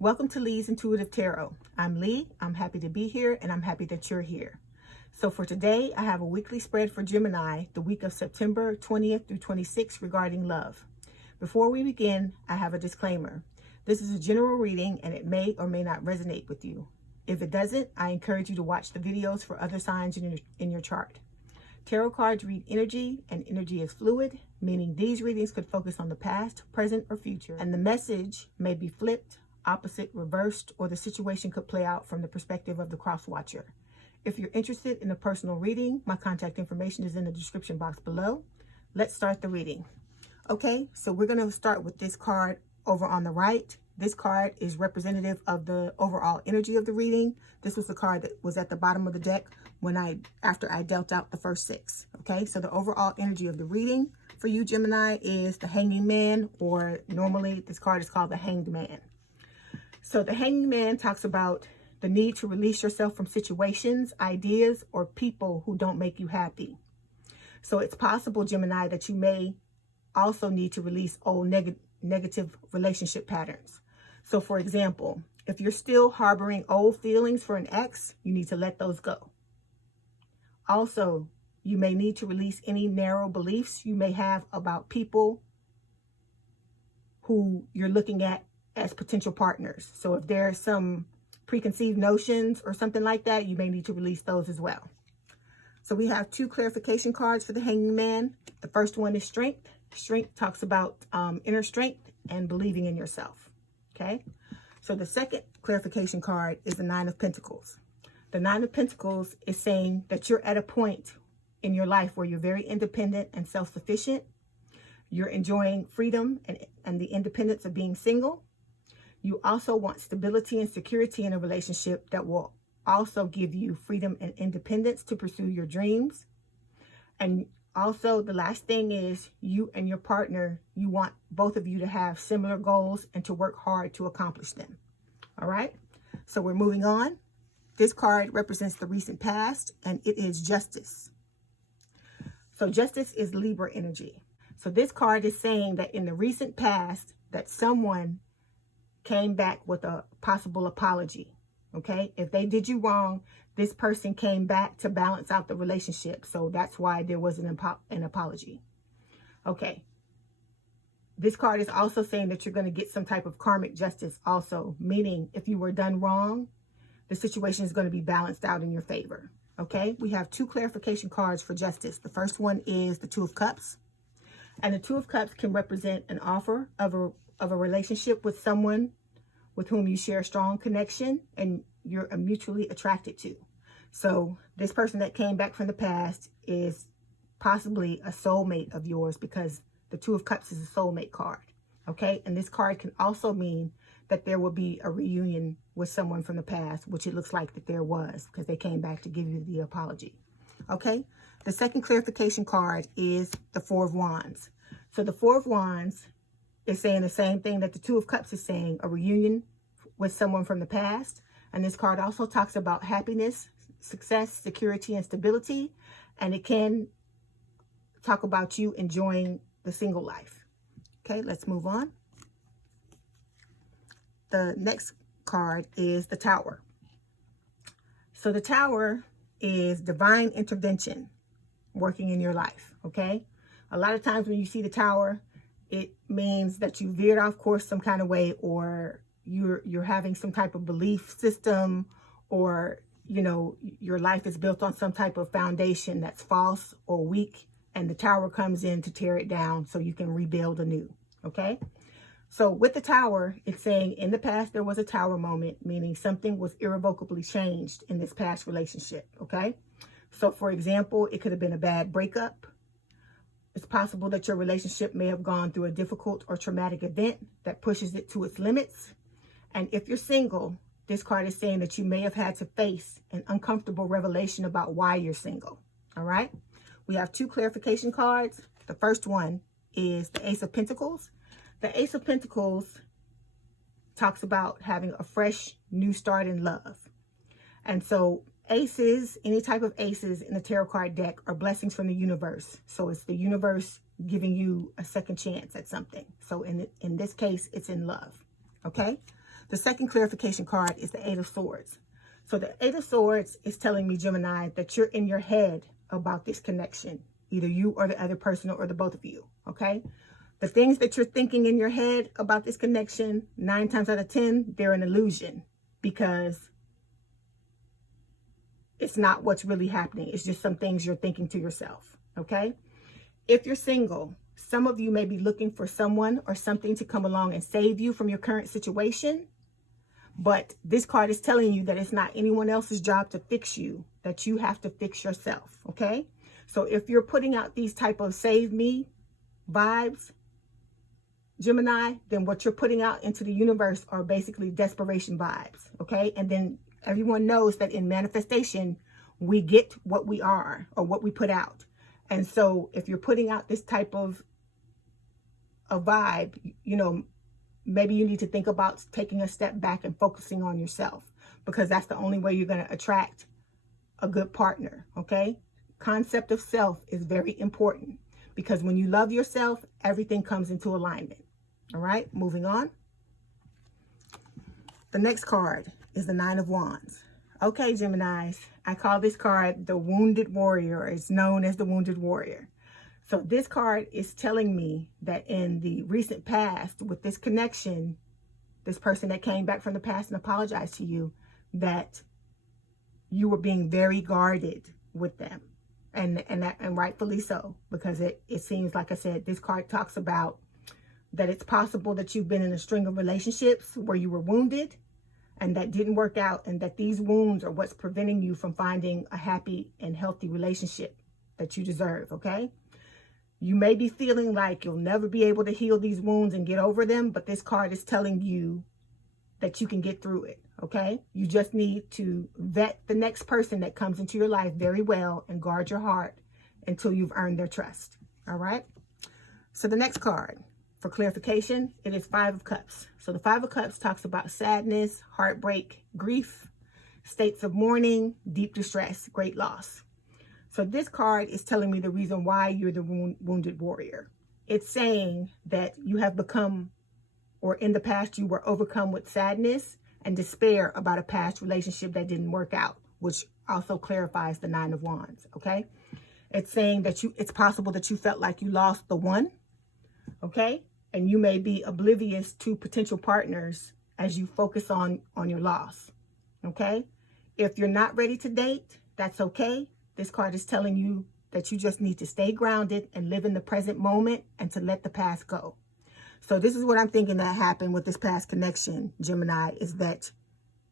Welcome to Leigh's Intuitive Tarot. I'm Leigh. I'm happy to be here and I'm happy that you're here. So for today, I have a weekly spread for Gemini, the week of September 20th through 26th regarding love. Before we begin, I have a disclaimer. This is a general reading and it may or may not resonate with you. If it doesn't, I encourage you to watch the videos for other signs in your chart. Tarot cards read energy, and energy is fluid, meaning these readings could focus on the past, present, or future, and the message may be flipped, opposite, reversed, or the situation could play out from the perspective of the cross watcher. If you're interested in a personal reading, my contact information is in the description box below. Let's start the reading. Okay, so we're going to start with this card over on the right. This card is representative of the overall energy of the reading. This was the card that was at the bottom of the deck after I dealt out the first six. Okay, so the overall energy of the reading for you, Gemini, is the Hanging Man, or normally this card is called the Hanged Man. So the Hanging Man talks about the need to release yourself from situations, ideas, or people who don't make you happy. So it's possible, Gemini, that you may also need to release old negative relationship patterns. So for example, if you're still harboring old feelings for an ex, you need to let those go. Also, you may need to release any narrow beliefs you may have about people who you're looking at as potential partners. So if there's some preconceived notions or something like that, you may need to release those as well. So we have two clarification cards for the Hanging Man. The first one is Strength. Strength talks about inner strength and believing in yourself. Okay. So the second clarification card is the Nine of Pentacles. The Nine of Pentacles is saying that you're at a point in your life where you're very independent and self-sufficient. You're enjoying freedom and the independence of being single. You also want stability and security in a relationship that will also give you freedom and independence to pursue your dreams. And also, the last thing is you and your partner, you want both of you to have similar goals and to work hard to accomplish them. All right, so we're moving on. This card represents the recent past, and it is Justice. So Justice is Libra energy. So this card is saying that in the recent past, that someone came back with a possible apology. Okay, if they did you wrong, this person came back to balance out the relationship. So that's why there was an apology. Okay, this card is also saying that you're going to get some type of karmic justice also, meaning if you were done wrong, the situation is going to be balanced out in your favor. Okay, we have two clarification cards for justice. The first one is the Two of Cups, and the Two of Cups can represent an offer of a relationship with someone with whom you share a strong connection and you're mutually attracted to. So this person that came back from the past is possibly a soulmate of yours, because the Two of Cups is a soulmate card. Okay, and this card can also mean that there will be a reunion with someone from the past, which it looks like that there was, because they came back to give you the apology. Okay, the second clarification card is the Four of Wands. So the Four of Wands is saying the same thing that the Two of Cups is saying, a reunion with someone from the past. And this card also talks about happiness, success, security, and stability. And it can talk about you enjoying the single life. Okay, let's move on. The next card is the Tower. So the Tower is divine intervention working in your life. Okay, a lot of times when you see the Tower, it means that you veered off course some kind of way, or you're having some type of belief system, or you know, your life is built on some type of foundation that's false or weak, and the Tower comes in to tear it down so you can rebuild anew. Okay, so with the Tower, it's saying in the past there was a Tower moment, meaning something was irrevocably changed in this past relationship. Okay, so for example, it could have been a bad breakup. It's possible that your relationship may have gone through a difficult or traumatic event that pushes it to its limits. And if you're single, this card is saying that you may have had to face an uncomfortable revelation about why you're single. All right. We have two clarification cards. The first one is the Ace of Pentacles. The Ace of Pentacles talks about having a fresh new start in love. And so aces, any type of aces in the tarot card deck, are blessings from the universe. So it's the universe giving you a second chance at something. So in this case, it's in love. Okay, The second clarification card is the Eight of Swords. So the Eight of Swords is telling me, Gemini, that you're in your head about this connection. Either you or the other person or the both of you, okay? The things that you're thinking in your head about this connection, 9 times out of 10, they're an illusion because it's not what's really happening. It's just some things you're thinking to yourself, okay? If you're single, some of you may be looking for someone or something to come along and save you from your current situation. But this card is telling you that it's not anyone else's job to fix you, that you have to fix yourself, okay? So if you're putting out these type of save me vibes, Gemini, then what you're putting out into the universe are basically desperation vibes, okay? And then everyone knows that in manifestation, we get what we are or what we put out. And so if you're putting out this type of a vibe, you know, maybe you need to think about taking a step back and focusing on yourself, because that's the only way you're going to attract a good partner, okay? Concept of self is very important because when you love yourself, everything comes into alignment. All right, moving on. The next card is the Nine of Wands. Okay, Geminis, I call this card the Wounded Warrior. It's known as the Wounded Warrior. So this card is telling me that in the recent past with this connection, this person that came back from the past and apologized to you, that you were being very guarded with them. And rightfully so, because it seems, like I said, this card talks about that it's possible that you've been in a string of relationships where you were wounded and that didn't work out, and that these wounds are what's preventing you from finding a happy and healthy relationship that you deserve, okay? You may be feeling like you'll never be able to heal these wounds and get over them, but this card is telling you that you can get through it, okay? You just need to vet the next person that comes into your life very well and guard your heart until you've earned their trust, all right? So the next card, for clarification, it is Five of Cups. So the Five of Cups talks about sadness, heartbreak, grief, states of mourning, deep distress, great loss. So this card is telling me the reason why you're the wounded warrior. It's saying that you have become, or in the past, you were overcome with sadness and despair about a past relationship that didn't work out, which also clarifies the Nine of Wands, okay? It's saying that it's possible that you felt like you lost the one, okay? And you may be oblivious to potential partners as you focus on your loss, okay? If you're not ready to date, that's okay. This card is telling you that you just need to stay grounded and live in the present moment and to let the past go. So this is what I'm thinking that happened with this past connection, Gemini, is that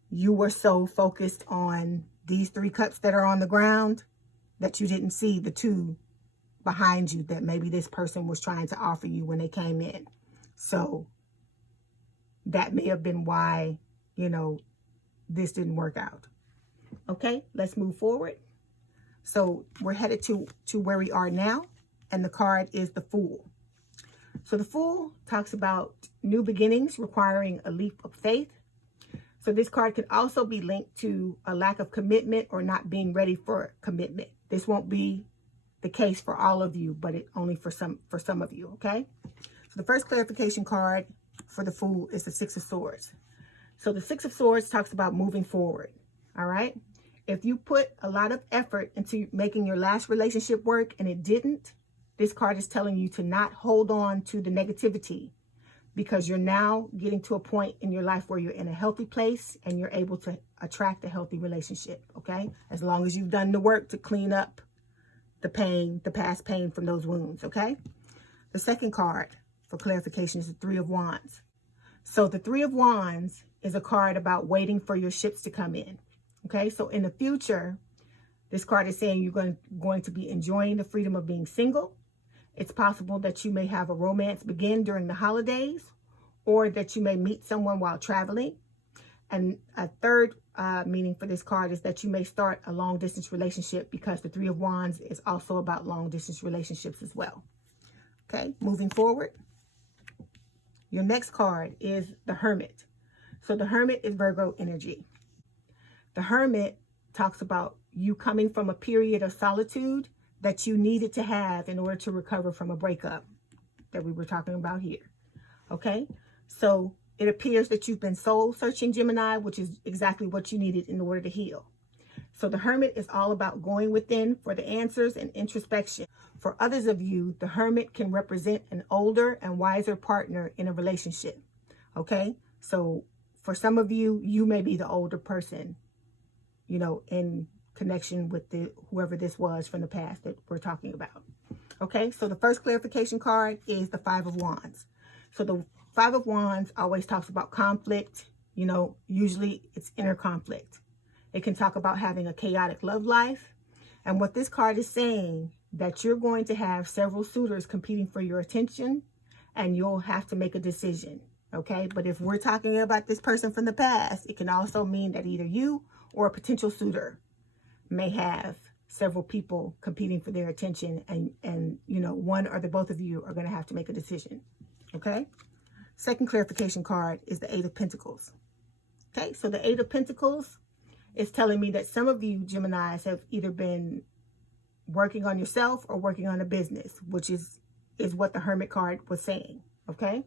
you were so focused on these 3 cups that are on the ground that you didn't see the 2 behind you that maybe this person was trying to offer you when they came in. So that may have been why, you know, this didn't work out. Okay, let's move forward. So we're headed to where we are now, and the card is the Fool. So the Fool talks about new beginnings requiring a leap of faith. So this card can also be linked to a lack of commitment or not being ready for commitment. This won't be the case for all of you, but only for some of you, okay? So the first clarification card for the Fool is the Six of Swords. So the Six of Swords talks about moving forward, all right? If you put a lot of effort into making your last relationship work and it didn't, this card is telling you to not hold on to the negativity, because you're now getting to a point in your life where you're in a healthy place and you're able to attract a healthy relationship, okay? As long as you've done the work to clean up the pain, the past pain from those wounds, okay? The second card for clarification is the Three of Wands. So the Three of Wands is a card about waiting for your ships to come in. Okay, so in the future, this card is saying you're going to be enjoying the freedom of being single. It's possible that you may have a romance begin during the holidays, or that you may meet someone while traveling. And a third meaning for this card is that you may start a long distance relationship, because the Three of Wands is also about long distance relationships as well. Okay, moving forward. Your next card is the Hermit. So the Hermit is Virgo energy. The Hermit talks about you coming from a period of solitude that you needed to have in order to recover from a breakup that we were talking about here. Okay, so It appears that you've been soul searching, Gemini, which is exactly what you needed in order to heal. So the Hermit is all about going within for the answers and introspection. For others of you, the Hermit can represent an older and wiser partner in a relationship. Okay? So for some of you, you may be the older person, you know, in connection with whoever this was from the past that we're talking about. Okay? So the first clarification card is the Five of Wands. So the Five of Wands always talks about conflict. You know, usually it's inner conflict. It can talk about having a chaotic love life. And what this card is saying, that you're going to have several suitors competing for your attention, and you'll have to make a decision. Okay? But if we're talking about this person from the past, it can also mean that either you or a potential suitor may have several people competing for their attention, and you know, one or the both of you are going to have to make a decision. Okay? Second clarification card is the Eight of Pentacles. Okay, so the Eight of Pentacles is telling me that some of you Geminis have either been working on yourself or working on a business, which is what the Hermit card was saying. Okay,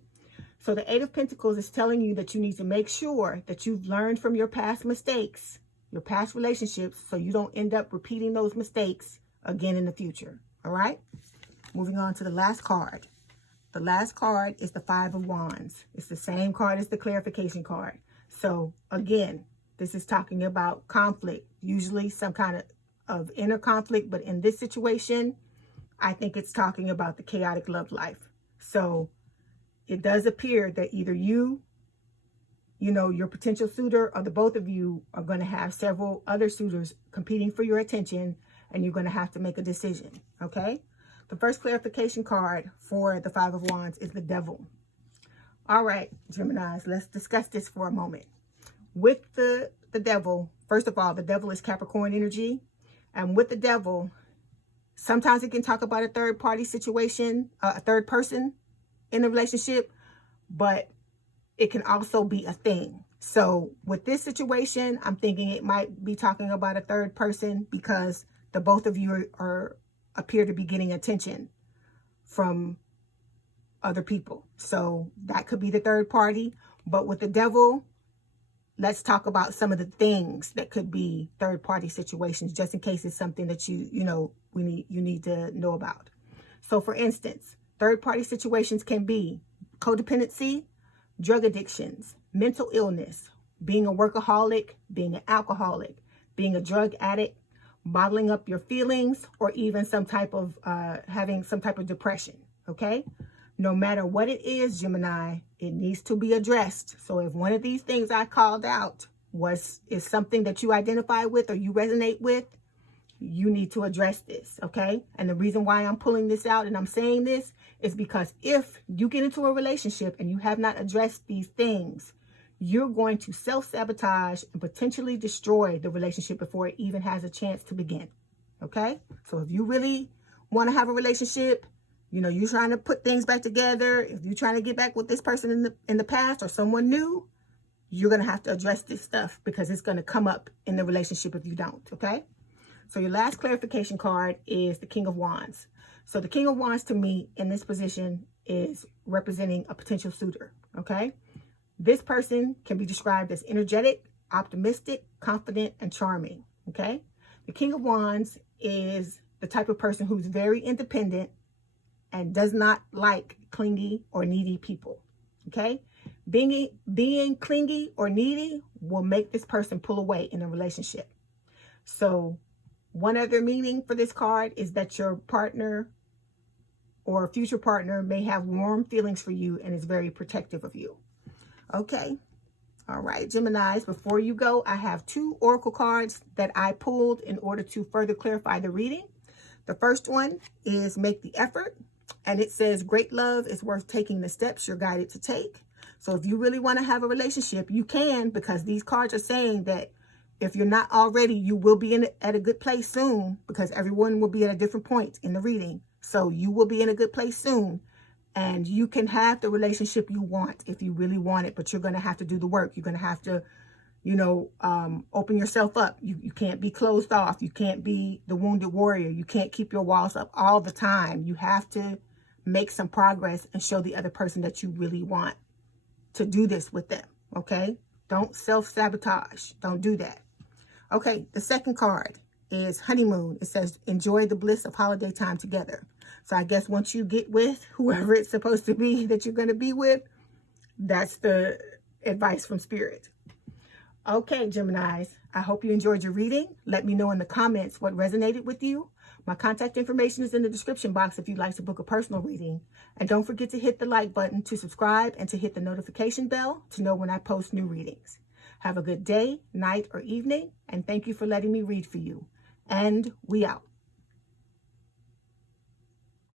so the Eight of Pentacles is telling you that you need to make sure that you've learned from your past mistakes, your past relationships, so you don't end up repeating those mistakes again in the future. All right, moving on to the last card. The last card is the Five of Wands. It's the same card as the clarification card. So again, this is talking about conflict, usually some kind of inner conflict. But in this situation, I think it's talking about the chaotic love life. So it does appear that either you know, your potential suitor, or the both of you are going to have several other suitors competing for your attention, and you're going to have to make a decision. Okay? The first clarification card for the Five of Wands is the Devil. All right, Geminis, let's discuss this for a moment. With the Devil, first of all, the Devil is Capricorn energy. And with the Devil, sometimes it can talk about a third party situation, a third person in a relationship, but it can also be a thing. So with this situation, I'm thinking it might be talking about a third person, because the both of you appear to be getting attention from other people. So that could be the third party. But with the Devil, let's talk about some of the things that could be third party situations, just in case it's something that you need to know about. So for instance, third party situations can be codependency, drug addictions, mental illness, being a workaholic, being an alcoholic, being a drug addict, bottling up your feelings, or even some type of having some type of depression. Okay, no matter what it is, Gemini, it needs to be addressed. So if one of these things I called out is something that you identify with or you resonate with, you need to address this. Okay, and the reason why I'm pulling this out and I'm saying this is because if you get into a relationship and you have not addressed these things, you're going to self-sabotage and potentially destroy the relationship before it even has a chance to begin. Okay? So if you really want to have a relationship, you know, you're trying to put things back together, if you're trying to get back with this person in the past or someone new, you're going to have to address this stuff, because it's going to come up in the relationship if you don't. Okay? So your last clarification card is the King of Wands. So the King of Wands to me in this position is representing a potential suitor. Okay? This person can be described as energetic, optimistic, confident, and charming. Okay? The King of Wands is the type of person who's very independent and does not like clingy or needy people. Okay? Being clingy or needy will make this person pull away in a relationship. So one other meaning for this card is that your partner or future partner may have warm feelings for you and is very protective of you. Okay. All right, Geminis, before you go, I have 2 oracle cards that I pulled in order to further clarify the reading. The first one is Make the Effort, and it says great love is worth taking the steps you're guided to take. So if you really want to have a relationship, you can, because these cards are saying that if you're not already, you will be at a good place soon, because everyone will be at a different point in the reading. So you will be in a good place soon. And you can have the relationship you want if you really want it, but you're going to have to do the work. You're going to have to, open yourself up. You can't be closed off. You can't be the wounded warrior. You can't keep your walls up all the time. You have to make some progress and show the other person that you really want to do this with them, okay? Don't self-sabotage. Don't do that. Okay, the second card is honeymoon. It says, enjoy the bliss of holiday time together. So I guess once you get with whoever it's supposed to be that you're going to be with, that's the advice from Spirit. Okay, Geminis, I hope you enjoyed your reading. Let me know in the comments what resonated with you. My contact information is in the description box if you'd like to book a personal reading. And don't forget to hit the like button to subscribe and to hit the notification bell to know when I post new readings. Have a good day, night, or evening, and thank you for letting me read for you. And we out.